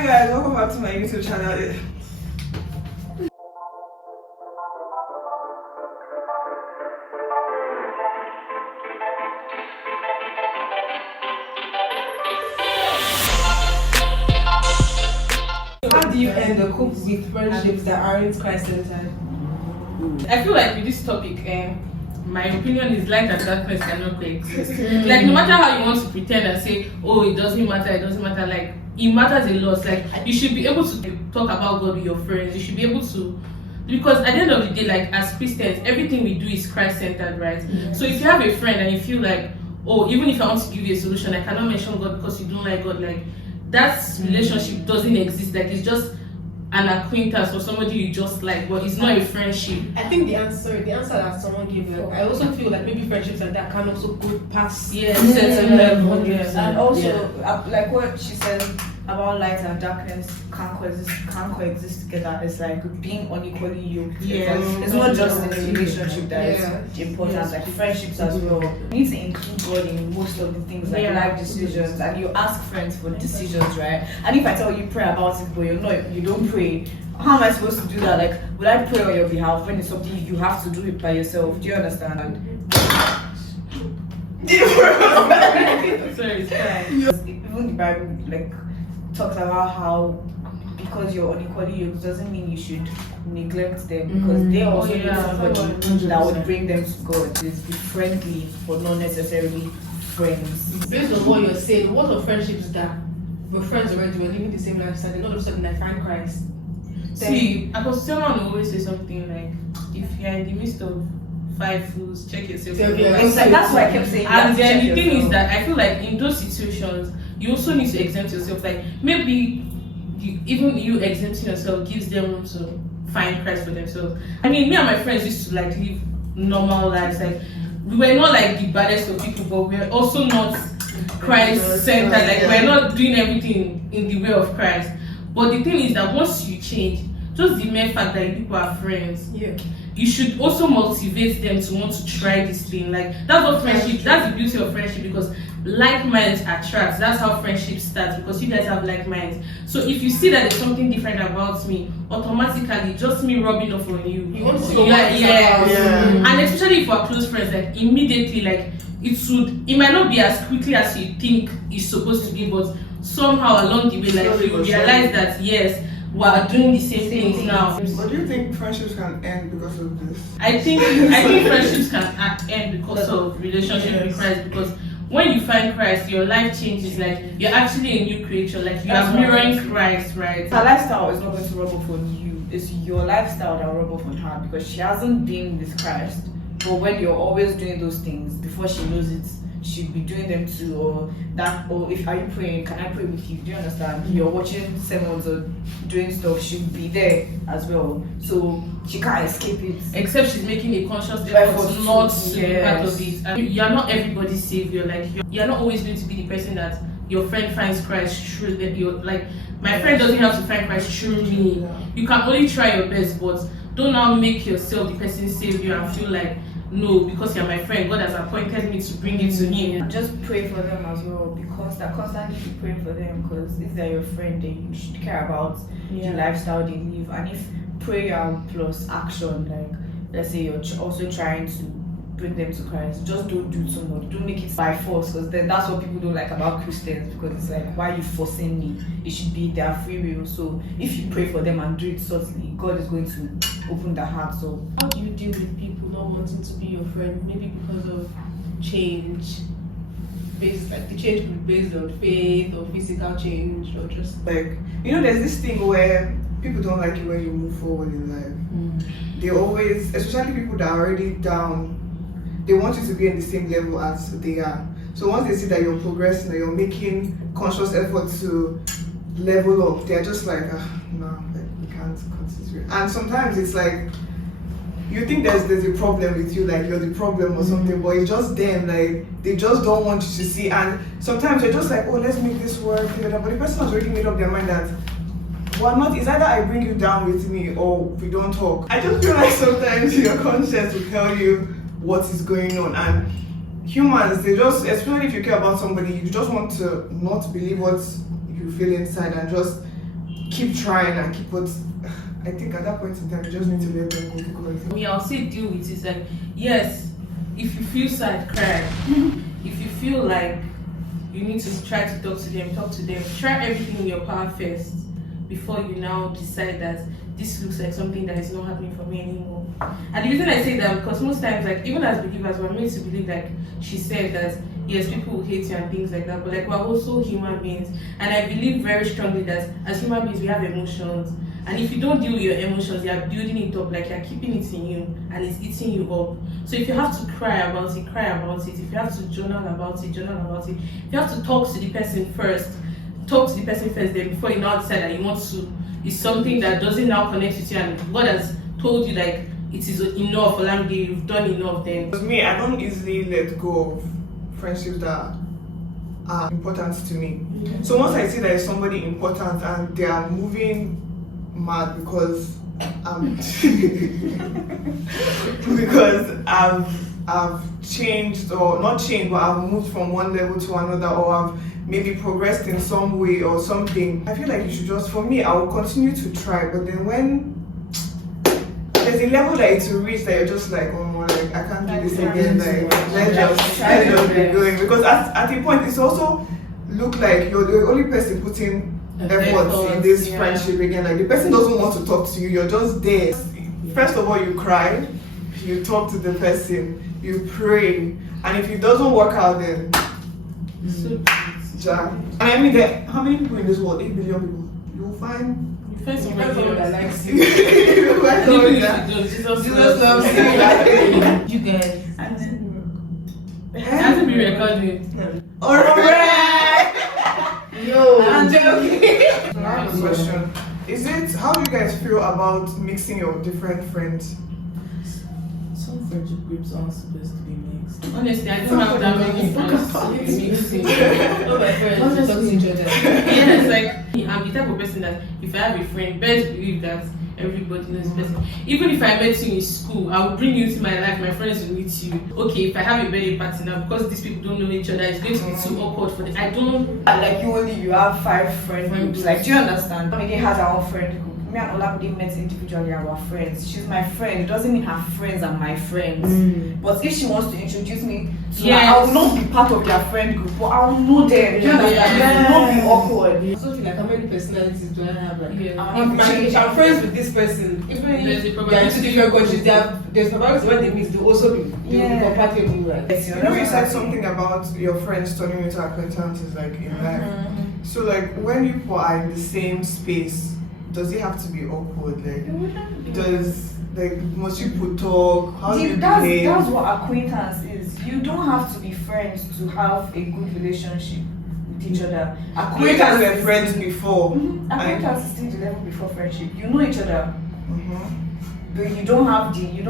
Hi guys, welcome back to my YouTube channel. How do you end or cope with friendships that aren't Christ-centered? I feel like with this topic, my opinion is light and darkness cannot coexist. Like no matter how you want to pretend and say, oh, it doesn't matter, like it matters a lot. Like you should be able to talk about God with your friends. You should be able to, because at the end of the day, like as Christians, everything we do is Christ-centered, right? Yes. So if you have a friend and you feel like, oh, even if I want to give you a solution, I cannot mention God because you don't like God, like that relationship doesn't exist. Like it's just an acquaintance or somebody you just like, but it's not a friendship. I think the answer that someone gave, like, I also feel like maybe friendships like that can also go past certain level. And also, like what she said about light and darkness can't coexist together. It's like being unequally yoked. It's not just in a relationship that is important, like friendships as well. You need to include God in most of the things, like life decisions, and you ask friends for decisions, right? And if I tell you pray about it, but you don't pray, how am I supposed to do that? Like, will I pray on your behalf when it's something you have to do it by yourself? Do you understand? Sorry, it's fine. Even the Bible like talks about how because you're unequally yoked doesn't mean you should neglect them, because they also need somebody that would bring them to God. It's be friendly but not necessarily friends. Based on what you're saying, what are friendships that we're friends already, we're living the same lifestyle, and all of a sudden I find Christ? See, Apostle Selman will always say something like, if you're in the midst of 5 fools, check yourself. It's like that's why I kept saying. And then the thing is that I feel like in those situations, you also need to exempt yourself. Like maybe even you exempting yourself gives them room to find Christ for themselves. I mean, me and my friends used to like live normal lives. Like we were not like the baddest of people, but we are also not Christ-centered. Like we're not doing everything in the way of Christ. But the thing is that once you change, just the mere fact that people are friends, you should also motivate them to want to try this thing. Like that's what friendship, that's the beauty of friendship, because like minds attract. That's how friendship starts, because you guys have like minds. So if you see that there's something different about me, automatically just me rubbing off on you. You want to And especially if we're close friends, like immediately, like it might not be as quickly as you think it's supposed to be, but somehow along the way, like you realize that yes, we are doing the same things now. But do you think friendships can end because of this? I think friendships can end because of relationship with Christ, because when you find Christ, your life changes. Like you're actually a new creature. Like you are mirroring Christ, right? Her lifestyle is not going to rub off on you. It's your lifestyle that will rub off on her, because she hasn't been with Christ. But when you're always doing those things, before she knows it, she'll be doing them too. Or if are you praying, can I pray with you? Do you understand? You're watching sermons or doing stuff, she'll be there as well. So she can't escape it. Except she's making a conscious effort not to be part of it. And you're not everybody's savior. Like you're not always going to be the person that your friend finds Christ through. That you're like, my friend doesn't have to find Christ through me. You can only try your best, but don't now make yourself the person's savior and feel like, no, because you're my friend, God has appointed me to bring it to Him. Just pray for them as well, because that constantly be praying for them, because if they're your friend, then you should care about the lifestyle they live. And if prayer plus action, like let's say you're also trying to bring them to Christ, just don't do too much. Don't make it by force, because then that's what people don't like about Christians, because it's like, why are you forcing me? It should be their free will. So if you pray for them and do it subtly, God is going to open their hearts up. How do you deal with people not wanting to be your friend, maybe because of change? Like the change could be based on faith or physical change, or just Like, there's this thing where people don't like you when you move forward in life. They always, especially people that are already down, they want you to be in the same level as they are. So once they see that you're progressing, that you're making conscious effort to level up, they're just like, no, we can't consider it. And sometimes it's like, you think there's a problem with you, like you're the problem or something, but it's just them, like they just don't want you to see. And sometimes you're just like, oh, let's make this work, but the person has already made up their mind that, well, not, it's either I bring you down with me or we don't talk. I just feel like sometimes your conscience will tell you what is going on. And humans, they just, especially if you care about somebody, you just want to not believe what you feel inside and just keep trying and keep, but I think at that point in time, you just need to let them go because. For me, I'll say deal with it. Like, yes, if you feel sad, cry. If you feel like you need to try to talk to them, talk to them. Try everything in your power first before you now decide that this looks like something that is not happening for me anymore. And the reason I say that, because most times, like, even as believers, we're made to believe, like she said, that yes, people will hate you and things like that, but like, we're also human beings. And I believe very strongly that as human beings, we have emotions. And if you don't deal with your emotions, you are building it up, like you're keeping it in you and it's eating you up. So if you have to cry about it, cry about it. If you have to journal about it, journal about it. If you have to talk to the person first, talk to the person first, then before you now decide that you want to. It's something that doesn't now connect with you and God has told you like it is enough, Olamide, you've done enough then. Because me, I don't easily let go of friendships that are important to me. So once I see that it's somebody important and they are moving mad because because I've changed, or not changed, but I've moved from one level to another, or I've maybe progressed in some way or something, I feel like you should just, for me, I will continue to try, but then when there's a level that it's reached that you're just like, oh my, like, I can't do this again, like, let's just be going, because at a point, it's also look like you're the only person putting effort in this friendship again, like the person doesn't want to talk to you, you're just there. First of all, you cry, you talk to the person, you pray, and if it doesn't work out, then and I mean, how many people in this world? 8 billion people. You'll find. You find somebody that likes you. You'll find somebody that Jesus loves you. You guys. It hasn't been recorded. Alright. Yo. I'm joking. So I have a question. How do you guys feel about mixing your different friends? Some friendship groups aren't supposed to be mixed. Honestly, I don't have that many friends to mix in. All my friends talk to each other. Yes, like I'm the type of person that if I have a friend, best believe that everybody knows the person. Even if I met you in school, I will bring you into my life, my friends will meet you. Okay, if I have a birthday party now, because these people don't know each other, it's going to be too awkward for them. I don't like you have 5 friend groups. Like, do you understand? Olamide has her own friend group. Me and Olamide met individually, our friends. She's my friend. It doesn't mean her friends are my friends. But if she wants to introduce me to her, I will not be part of their friend group, but I will know them. Do you understand? It will not be awkward. I also feel like how many personalities do I have? Like, Yeah. if I'm friends with this person, even There's a if probability they are two different countries, there's probability when they meet, they'll also be compatible. Like, You know, you said something about your friends turning into acquaintances, like in life. So, like, when you are in the same space, does it have to be awkward? Like, must you put talk? How do you behave? That's what acquaintance is. You don't have to be friends to have a good relationship with each other. You guys were friends before. Acquaintance is still the level before friendship. You know each other. But you don't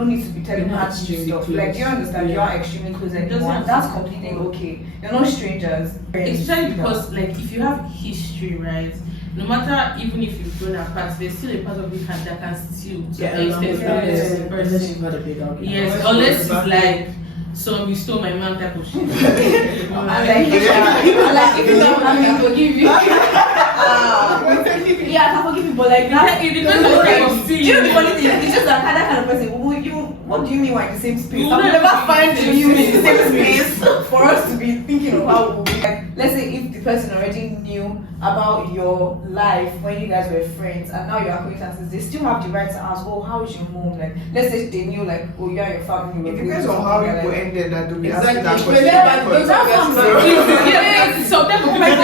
need to be telling You're not her to do extremely stuff. close. Like, do you understand? Yeah. You are extremely close and that's completely okay. You're not strangers. Especially because, like, if you have history, right? No matter even if you've grown apart, there's still a part of you that can still Unless you've had a big argument. Yes, unless it's like you stole my man type of shit. If you don't have me, I forgive you. Yeah, I can forgive you, but like that, It depends on the type of do you know the funny thing? It's just that kind of person. What do you mean we're in the same space? We I'll will never never find be you in in the the same space for us to be thinking of how we'll be. Like, let's say if the person already knew about your life when you guys were friends and now you're acquaintances, they still have the right to ask, oh, how is your mom? Like, let's say they knew, like, oh, you and your family were It depends on how people ended that. Do we ask that Exactly. question? Yeah, Because- that's what I'm saying. Yeah, so that would be like,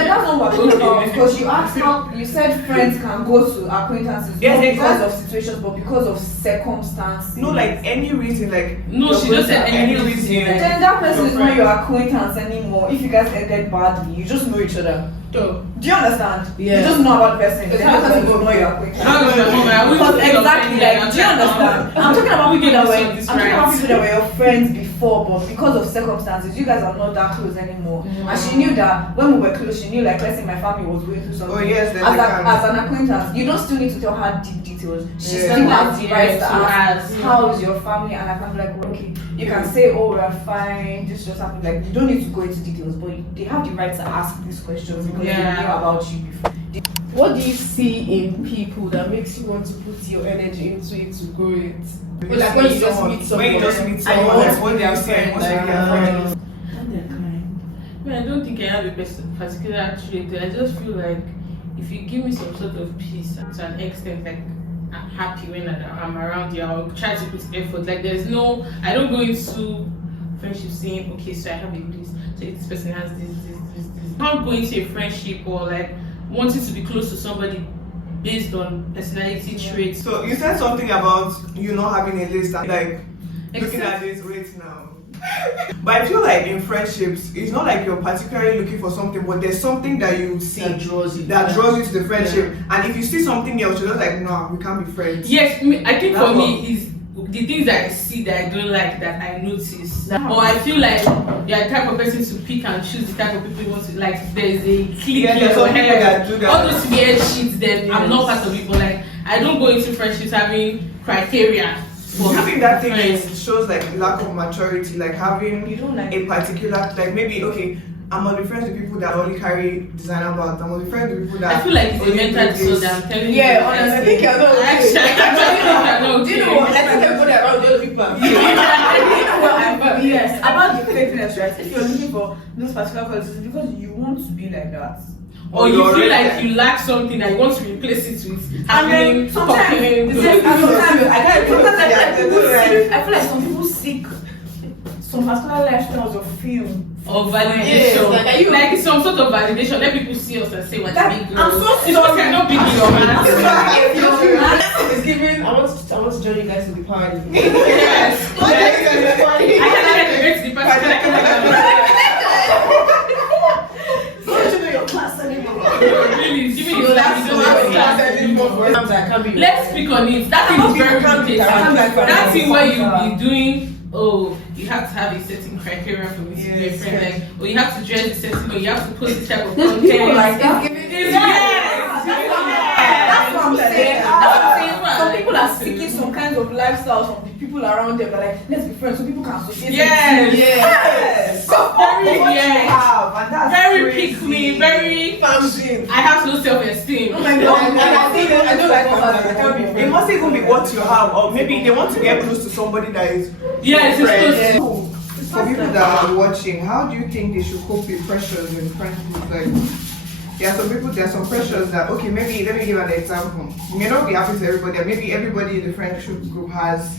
that's not what we're talking about, because you asked how you said friends can go to acquaintances Yes, not because exactly. of situations but because of circumstances. No, like any reason, like No, you're she going just said to- any reason. Then that person is Your not friend. your acquaintance anymore. If you guys ended badly, you just know each other. So, Do you understand? Yeah. You just know about the person. It's Then how that person people is not your acquaintance. How is my mom? Because exactly, like, do you understand? I'm talking about people that were. I'm talking about people that were your friends before. before, but because of circumstances, you guys are not that close anymore. And she knew that when we were close, she knew, like, let's say my family was going through something. Oh yes, As an acquaintance, you don't still need to tell her deep details. She still has the right to ask, how is your family? And I can be like, well, okay, you can say, oh, we're fine, this just happened. Like, you don't need to go into details, but they have the right to ask these questions because they knew about you before. What do you see in people that makes you want to put your energy into it to grow it? Like when you just meet someone. When you just meet someone, like, what do you say? What's your friend? And they're kind. I don't think I have a particular trait. I just feel like if you give me some sort of peace to an extent, like I'm happy when I'm around you, I'll try to put effort. Like there's no, I don't go into friendship saying, okay, so I have a this, so this person has this. I'm not going into a friendship or like wanting to be close to somebody based on personality traits. So you said something about you not having a list and like looking at this rate now. But I feel like in friendships, it's not like you're particularly looking for something, but there's something that you see That draws you to the friendship. And if you see something else, you're just like, no, we can't be friends. Yes, I think for me is the things that I see that I don't like that I notice. Or I feel like you're the type of person to pick and choose the type of people you want to like. There's a clique in there's your some people that do head. that. All those weird shit. Then I'm not part of it. But like I don't go into friendships having criteria. Do you think that thing shows like lack of maturity, like having You don't like a particular, like maybe okay, I must be friends with people that only carry designer bags. I must be friends with people that I feel like it's a only mental do this. disorder. I'm telling you. Yeah, honestly, I think you're not okay. Actually, Do you know what? I think everybody around the other people. You know what I mean? Yes, about the fakeness, right? If you're looking for those particular qualities, it's because you want to be like that. or you feel like you lack something and you want to replace it with having Sometimes I feel like some people seek some particular lifestyles of fame. or validation. Yes, like some sort of validation. Let people see us and say what That- big girl. I'm so It's because you're not big enough. It's giving. I want to join you guys to the party. Yes. I can't get to get to the party. Really, it's giving you like you don't have to. Let's speak on it. That thing is very irritating. That thing where you be doing, oh, you have to have a certain criteria for me to be a friend, like, or you have to dress a certain way, you have to post this type of content. People like that. That's what I'm saying. Some people are seeking seeking some kind of lifestyles from the people around them. They're like, let's be friends so people can associate. Yes. So very pick me, very. I have no self-esteem. Oh my god. I don't like I can't be It friends. must even be what you have, or maybe they want to get close to somebody that is Yes, it's So, for people that are watching, how do you think they should cope with pressures in friendships? Like, there are some pressures that, okay, maybe let me give an example. It may not be happening to everybody. Maybe everybody in the friendship group has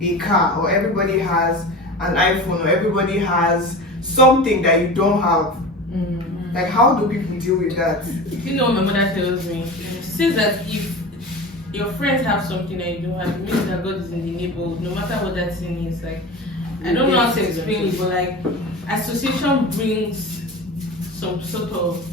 a car, or everybody has an iPhone, or everybody has something that you don't have. Like, how do people deal with that? You know what my mother tells me? She says that if your friends have something that you don't have, it means that God is in the neighborhood, no matter what that thing is. Like, I don't know how to explain it, but like, association brings some sort of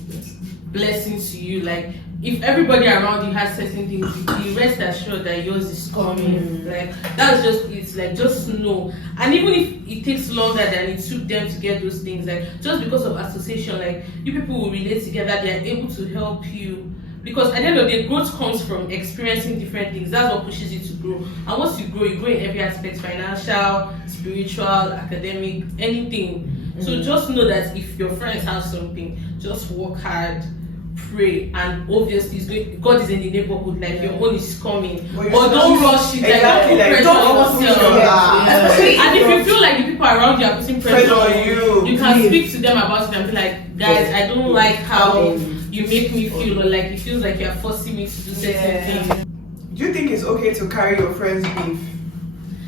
blessing to you. Like, if everybody around you has certain things, you rest assured that yours is coming. Like, that's just it's like just know. And even if it takes longer than it took them to get those things, like just because of association, like you people will relate together, they are able to help you. Because at the end of the day, growth comes from experiencing different things. That's what pushes you to grow. And once you grow in every aspect, financial, spiritual, academic, anything. So just know that if your friends have something, just work hard, pray, and obviously God is in the neighborhood, like your own is coming. But don't rush it, Exactly, like don't put pressure on yourself. And if you feel like the people around you are putting pressure on you, you can speak to them about it and be like, guys, I don't like how you make me feel, or like it feels like you're forcing me to do certain things. Do you think it's okay to carry your friend's beef?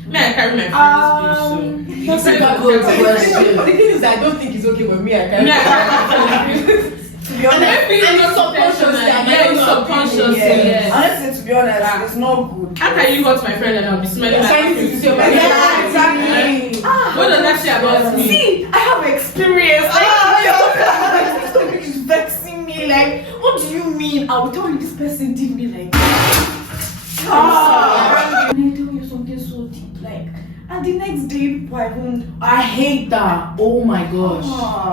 Me, I carry my friend's beef, so. That's a good question. The thing is, I don't think it's okay, but me, I can't. Me, I carry my friend's beef. To be honest, And it's subconscious. Yeah, it's subconscious. Yes. Honestly, to be honest, it's not good. How can you go to my friend and I'll be smelling like Yeah, exactly. What does that say about me? See, I have experience. This topic is vexing me. Like, what do you mean? I will tell you this person did me like. And I tell you something so deep. Like, and the next day people are even. I hate that. Oh my gosh.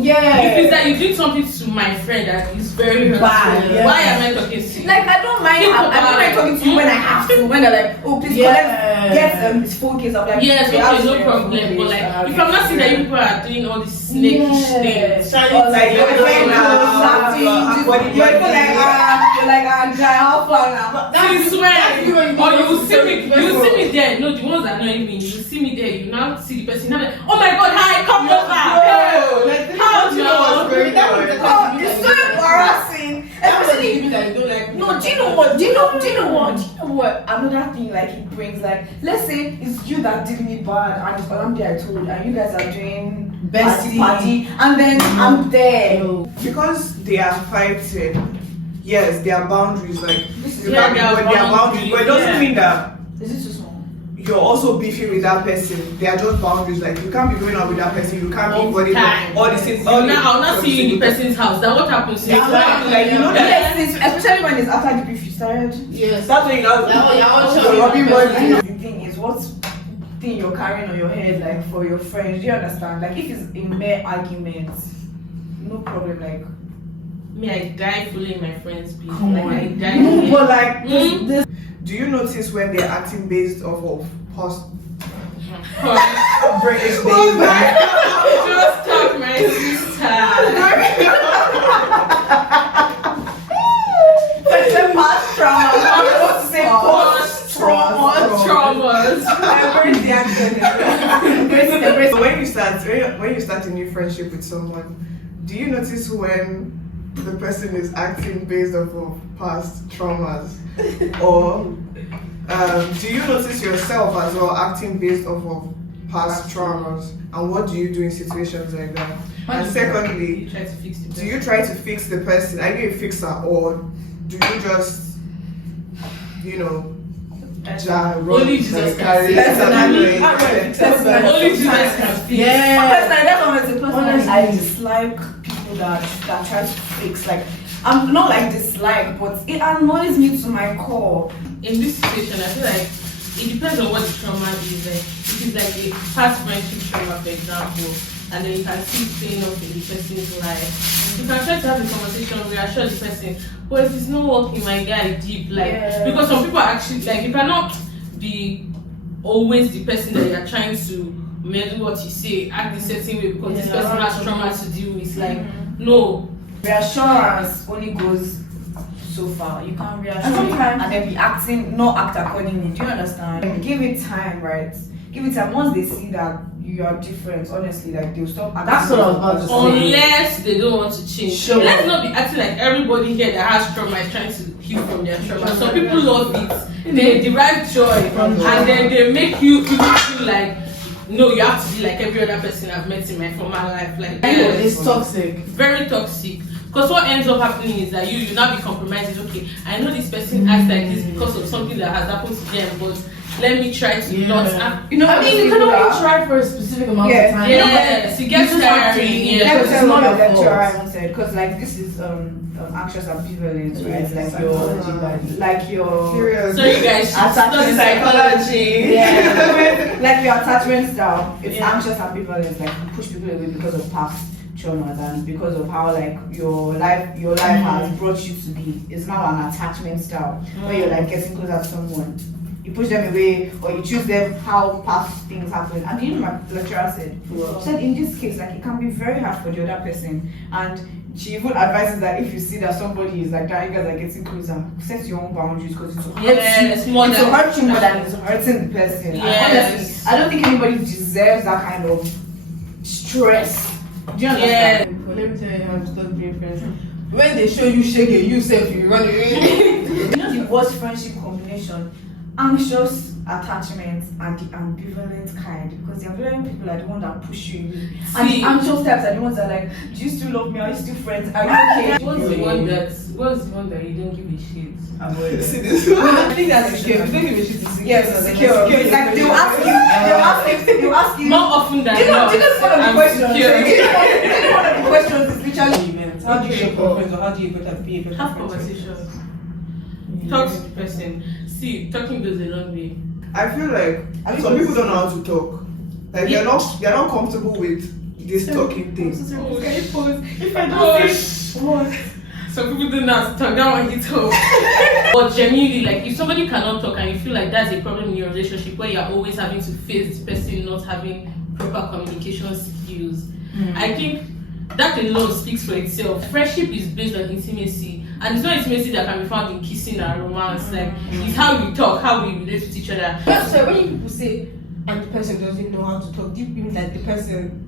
Yeah. If it's that you did something to my friend that is very hurtful, Bad, yeah. why am I talking to you? Like I don't mind. I don't mind talking to you when I have to. When they're like, oh please get his phone case. I'm like, yes, okay, okay, no yeah, problem. But like, if I'm not seeing that you people are doing all these snakish things, Or like You're you're going like, out, how far now? I swear, or you will see me there. No, the ones that annoy me, you will see me there. You now see the person. Now, like, oh my God, hi, come over. How do you know? It's so embarrassing. Especially no, do you know what? Another thing like it brings, like, let's say it's you that did me bad and I'm there I told, and you guys are doing party and then I'm there. Because they are fighting. Yes, there are boundaries. Like you Yeah, can't be there are going. There are boundaries, but it doesn't yeah. mean that Is it too small? you're also beefing with that person. They are just boundaries. Like you can't be going out with that person. You can't All be going time. all the same. I'll not see you in the person's house. That what happens? Exactly. Like you know that. Yes, especially when it's after the beef you started. Yes. That's when you know. The thing is, what thing you're carrying on your head, like for your friends, do you understand? Like if it's a mere argument, no problem. Like Me, I die fully in my friend's beef. Come Like on. I die. no, but like Mm. Do you notice when they're acting based off of past British Just days? talk, my sister. the past trauma. I was supposed to say past Traumas. Embrace the accent. So when you start a new friendship with someone, do you notice when the person is acting based off of past traumas, or do you notice yourself as well acting based off of past traumas, and what do you do in situations like that? And secondly, You try to fix the do you try to fix the person? Are you a fixer, or do you just, Only Jesus can fix. Personally, Only Jesus can fix. Yeah. Personally, I dislike people that try to fix. Like, I'm not like dislike, but it annoys me to my core. In this situation, I feel like it depends on what the trauma is. Like, if it's like a past friendship trauma, for example, and then you can see it playing up in the person's life. You can try to have a conversation, reassure the person. But if it's not working, my guy, deep, like, because some people are actually, like, you cannot be always the person that you're trying to meddle what you say, act a certain way because this person has trauma to deal with. Like, no. Reassurance only goes so far. You can't reassure and then not act accordingly. Do you understand? Give it time, right? Give it time. Once they see that you are different, honestly, like they'll stop acting. That's what I was about to say. Unless they don't want to change. Sure. Let's not be acting like everybody here that has trauma is trying to heal from their trauma. Some people love it. They derive joy from it. And then they make you feel like, no, you have to be like every other person I've met in my former life. Like, It's toxic. Very toxic. Because what ends up happening is that you now be compromised. Okay, I know this person acts like this because of something that has happened to them, but let me try to not act. You can only try for a specific amount of time. Yes, it gets tiring. Let me tell you what your the lecturer fault. even said, because like this is anxious ambivalence, right? Yes, like your So you guys should study psychology. Yeah, like your attachment style. It's anxious ambivalence, like you push people away because of past traumas and because of how like your life has brought you to be. It's now an attachment style where you're like getting closer to someone. You push them away or you choose them how past things happen. And you know my lecturer said, in this case, like it can be very hard for the other person. And she even advises that if you see that somebody is like that, you guys are getting closer, set your own boundaries because it's hurt you more than it's hurting the person. Yes. And honestly, I don't think anybody deserves that kind of stress. Do you understand? Let me tell you how to stop being friends. When they show you shaking, you self you run away. You know the worst friendship combination? Anxious attachment and the ambivalent kind, because the ambivalent people are the ones that push you away. And the anxious types are the ones that are like, do you still love me? Are you still friends? Are you okay? What's the one that you don't give a shit? See this one? I think that's secure. You don't give a shit to secure. Yes, secure. Like they'll ask you. More often than Do you know not. one of the I'm questions? secure. Do you know one of the questions is literally How do you show preference or how do you better be a better Have friend? conversations. Talk to the person. See, talking goes a long way. I feel like some people don't know how to talk. Like they're not comfortable with this talking thing. If I don't say what? Some people do not talk, that one hits home. But genuinely, like if somebody cannot talk and you feel like that's a problem in your relationship where you're always having to face this person not having proper communication skills, I think that alone speaks for itself. Friendship is based on intimacy, and it's not intimacy that can be found in kissing and romance. Like it's how we talk, how we relate with each other. So when people say and the person doesn't know how to talk, do you mean that the person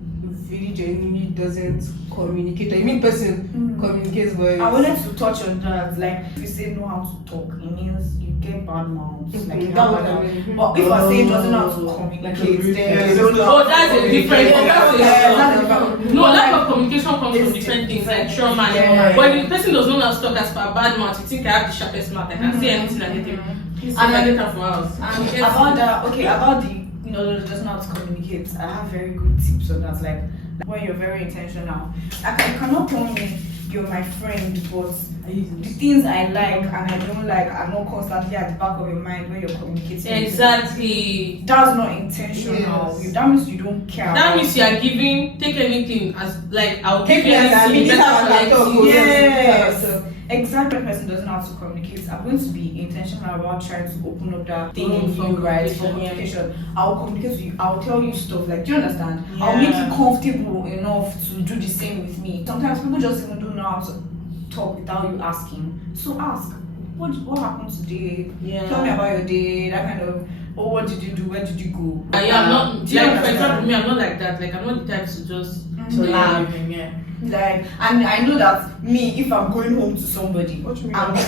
really genuinely doesn't communicate? Or you mean the person communicates well? I wanted to touch on that. Like, if you say know how to talk, it means you get bad mouths. Like, you have bad mouths. But if I say doesn't know how to communicate, then they don't know. Oh, that's a different thing. that's No, lack of communication comes from different things like trauma. Yeah. But if the person does not know how to talk as per a bad mouth, you think I have the sharpest mouth, I can say anything and anything. Please And I get that from house. And about that, about the doesn't know how to communicate. I have very good tips on that. Like when you're very intentional, you cannot tell me you're my friend, but the things I like and I don't like are not constantly at the back of your mind when you're communicating. Exactly. That's not intentional. Yes. That means you don't care. That means you are giving, take anything as like I'll give Take you it as I mean, anything this how I better talk. like you. Yes. Exactly, the person doesn't know how to communicate. I'm going to be intentional about trying to open up that thing in For you, right? For communication, communication. I'll communicate with you. I'll tell you stuff. Like, do you understand? Yeah. I'll make you comfortable enough to do the same with me. Sometimes people just even don't know how to talk without you asking. So ask. What happened today? Yeah. Tell me about your day. That kind of. Oh, what did you do? Where did you go? Yeah, I'm not. Do you Like, for understand? example, me, I'm not like that. Like, I'm not the type to just To laugh. Yeah. Like, and I know that me, if I'm going home to somebody, What you mean? I'm Are you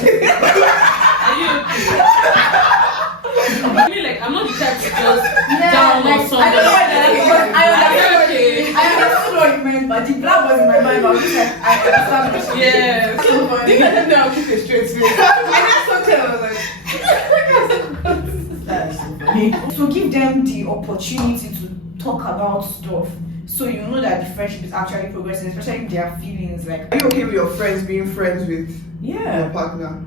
okay? I mean, like, I'm not the type to just down on somebody. I don't know why that I Okay. understood what you meant, but the black was in my mind. But I was just like, I understand what you mean. Yeah. Think I didn't know I'll keep a straight face. I just don't tell. I was like, That is so funny. To give them the opportunity to talk about stuff, so you know that the friendship is actually progressing, especially if there are feelings like. Are you okay with your friends being friends with your Yeah. partner?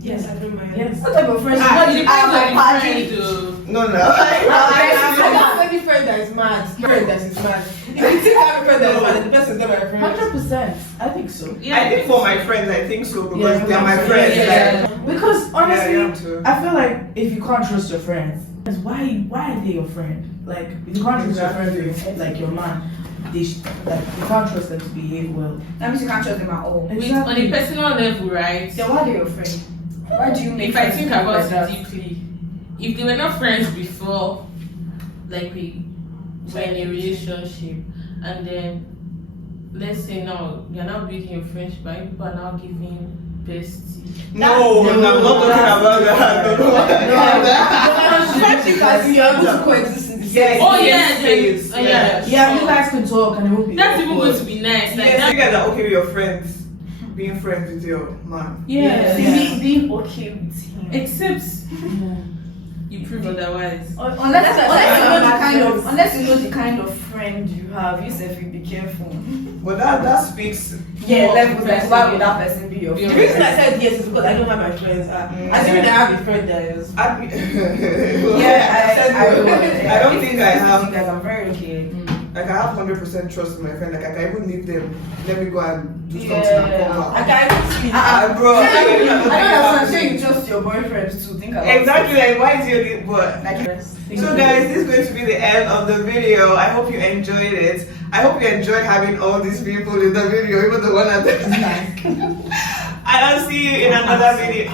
yes, I don't mind. Yes. What type of friendship? What I depends am on my the party. friend, though. No, no. I don't have any friend that is mad. Friend that is mad. If you think I have a friend that is mad, the person is not my friend. 100%. I think so. Yeah. I think for my friends, I think so because Yeah, they're my yeah. friends. Yeah. Because honestly, Yeah, too. I feel like if you can't trust your friends, why are they your friend? Like if you can't trust your friends, like your man, like you can't trust them to behave well. That means you can't trust them at all. With, on a personal level, right? Then why are they your friend? Why do you make If I friends think with people about like that? it deeply, if they were not friends before, like we were in a relationship, and then let's say now you're now building your friendship, and people are now giving bestie. No, I'm not talking about that. No. Friendship as you are able to coexist in the same. Oh yeah, Yes, then, yeah. Yeah, sure. you guys can talk and it won't be. That's even awkward. going to be nice. Like Yes, that. you guys are okay with your friends being friends with your man. Yeah. Being okay with him. Except you prove otherwise. Unless you know the kind of friends. friend you have, you say be careful. But that speaks. Yeah, More like why would that person be your Be The friend? reason I said yes is because I don't have my friends. Assuming I have a friend that is. I don't think I have. Guys, I'm very okay. Like I have 100% trust in my friend. Like I can even leave them. Let me go and do something Yeah. and come I back. can't even speak. Bro. I don't know. So you trust your boyfriend to think about. Exactly. Like why is your but Like so guys, this is going to be the end of the video. I hope you enjoyed it. I hope you enjoyed having all these people in the video, even the one at the back. And I'll see you in another video. See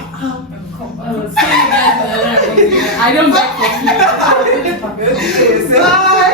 you guys in another video. I don't back for you. Bye.